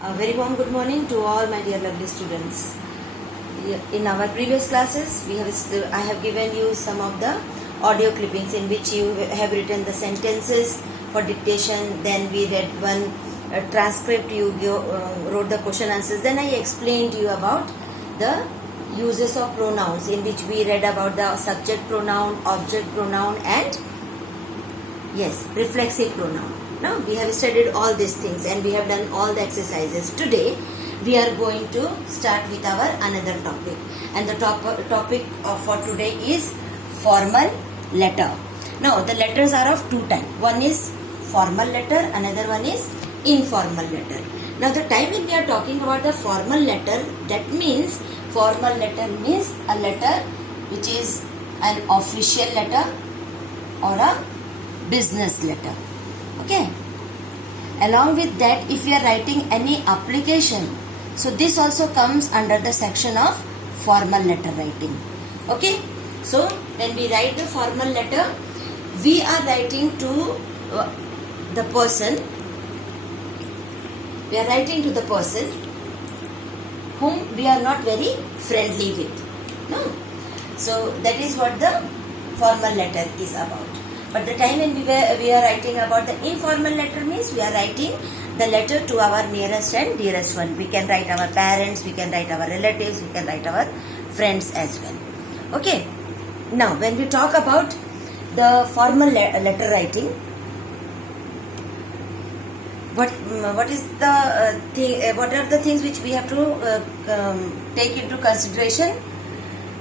A very warm good morning to all my dear lovely students. In our previous classes, I have given you some of the audio clippings in which you have written the sentences for dictation. Then we read one transcript. You wrote the question answers. Then I explained you about the uses of pronouns, in which we read about the subject pronoun, object pronoun, and reflexive pronoun. Now we have studied all these things and we have done all the exercises. Today we are going to start with our another topic, and the topic for today is formal letter. Now the letters are of two types. One is formal letter, another one is informal letter. Now the time when we are talking about the formal letter, that means formal letter means a letter which is an official letter or a business letter. Okay. Along with that, if you are writing any application, so this also comes under the section of formal letter writing. Okay. So when we write the formal letter, we are writing to the person. We are writing to the person whom we are not very friendly with. No. So that is what the formal letter is about. But the time when we are writing about the informal letter means we are writing the letter to our nearest and dearest one. We can write our parents, we can write our relatives, we can write our friends as well. Okay. Now when we talk about the formal letter writing, what is the thing? What are the things which we have to take into consideration?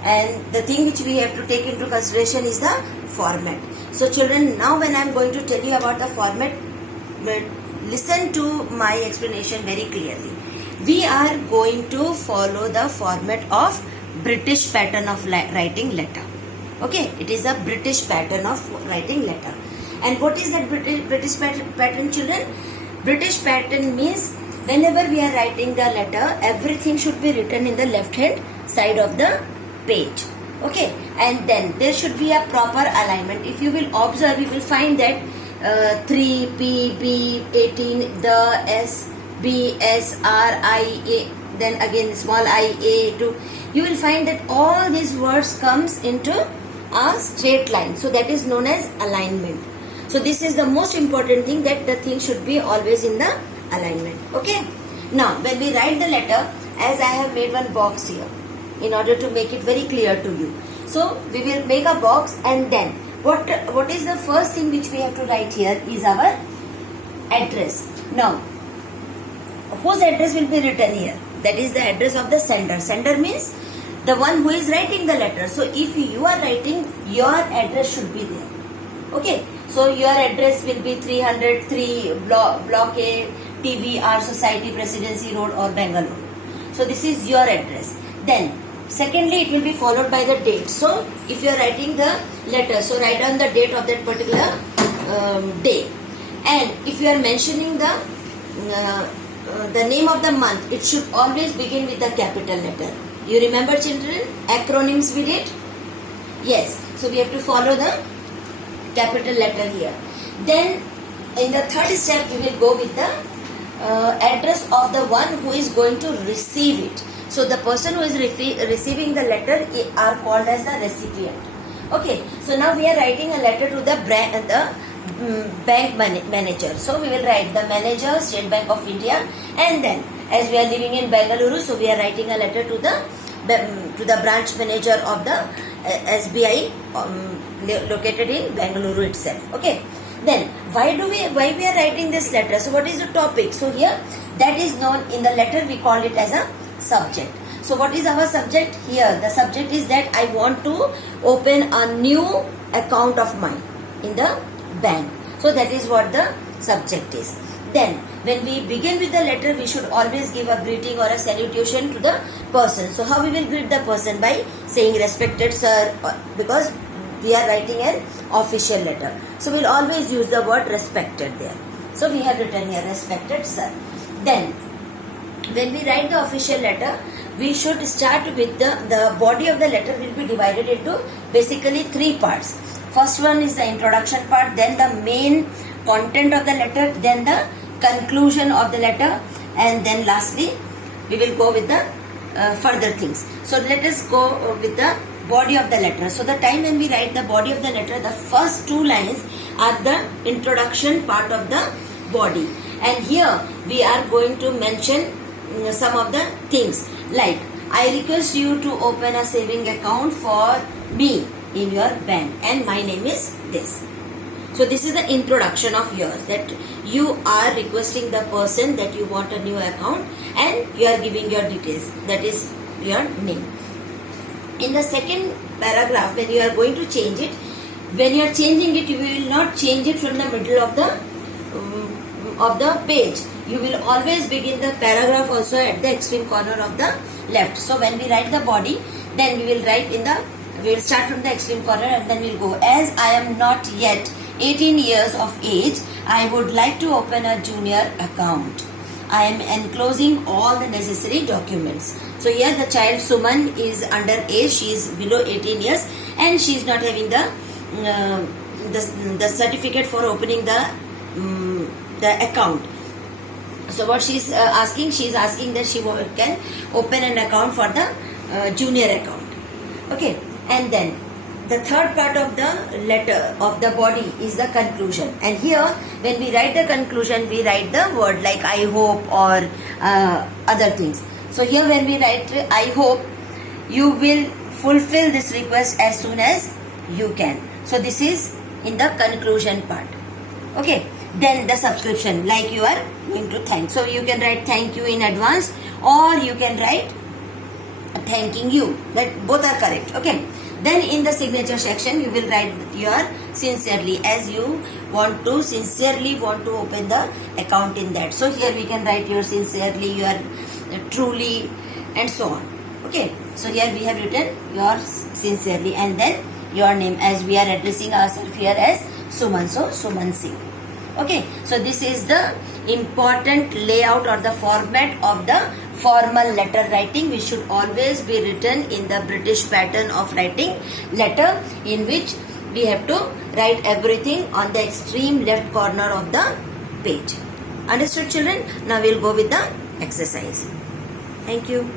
And the thing which we have to take into consideration is the format. So children, now when I am going to tell you about the format, listen to my explanation very clearly. We are going to follow the format of British pattern of writing letter. Okay, it is a British pattern of writing letter. And what is that British pattern, children? British pattern means whenever we are writing the letter, everything should be written in the left hand side of the page. Okay, and then there should be a proper alignment. If you will observe, you will find that 3, P, B, 18, the, S, B, S, R, I, A, then again small I, A, 2. You will find that all these words comes into a straight line. So that is known as alignment. So this is the most important thing, that the thing should be always in the alignment. Okay. Now when we write the letter, as I have made one box here, in order to make it very clear to you. So we will make a box, and then what is the first thing which we have to write here is our address. Now whose address will be written here? That is the address of the sender. Sender means the one who is writing the letter. So if you are writing, your address should be there. Okay. So your address will be 303 Block A, TVR Society, Presidency Road, or Bangalore. So this is your address. Then secondly, it will be followed by the date. So if you are writing the letter, so write down the date of that particular day. And if you are mentioning the name of the month, it should always begin with the capital letter. You remember, children, acronyms we did? Yes. So we have to follow the capital letter here. Then in the third step, we will go with the address of the one who is going to receive it. So the person who is receiving the letter are called as the recipient. Okay. So now we are writing a letter to the bank manager. So we will write the manager, State Bank of India, and then as we are living in Bengaluru, so we are writing a letter to the branch manager of the SBI located in Bengaluru itself. Okay. Then why we are writing this letter? So what is the topic? So here, that is known in the letter, we call it as a subject. So what is our subject here? The subject is that I want to open a new account of mine in the bank. So that is what the subject is. Then when we begin with the letter, we should always give a greeting or a salutation to the person. So how we will greet the person? By saying respected sir, because we are writing an official letter. So we will always use the word respected there. So we have written here respected sir. Then when we write the official letter, we should start with the body of the letter will be divided into basically three parts. First one is the introduction part, then the main content of the letter, then the conclusion of the letter, and then lastly we will go with the further things. So let us go with the body of the letter. So the time when we write the body of the letter, the first two lines are the introduction part of the body, and here we are going to mention some of the things like, I request you to open a saving account for me in your bank, and my name is this. So this is the introduction of yours, that you are requesting the person that you want a new account and you are giving your details, that is your name. In the second paragraph, when you are going to change it, when you are changing it, you will not change it from the middle of the page. You will always begin the paragraph also at the extreme corner of the left. So when we write the body, then we will write we will start from the extreme corner and then we will go, as I am not yet 18 years of age, I would like to open a junior account. I am enclosing all the necessary documents. So here the child Suman is under age, she is below 18 years and she is not having the certificate for opening the account. So what she is asking that she can open an account for the junior account. Okay, and then the third part of the letter of the body is the conclusion, and here when we write the conclusion, we write the word like I hope or other things. So here when we write I hope you will fulfill this request as soon as you can. So this is in the conclusion part. Okay, then the subscription, like you are going to thank. So you can write thank you in advance or you can write thanking you. That both are correct. Okay. Then in the signature section, you will write your sincerely, as you sincerely want to open the account in that. So here we can write your sincerely, your truly, and so on. Okay. So here we have written your sincerely and then your name, as we are addressing ourselves here as Suman. So Suman Singh. Okay. So this is the important layout or the format of the formal letter writing, which should always be written in the British pattern of writing letter, in which we have to write everything on the extreme left corner of the page. Understood, children? Now we'll go with the exercise. Thank you.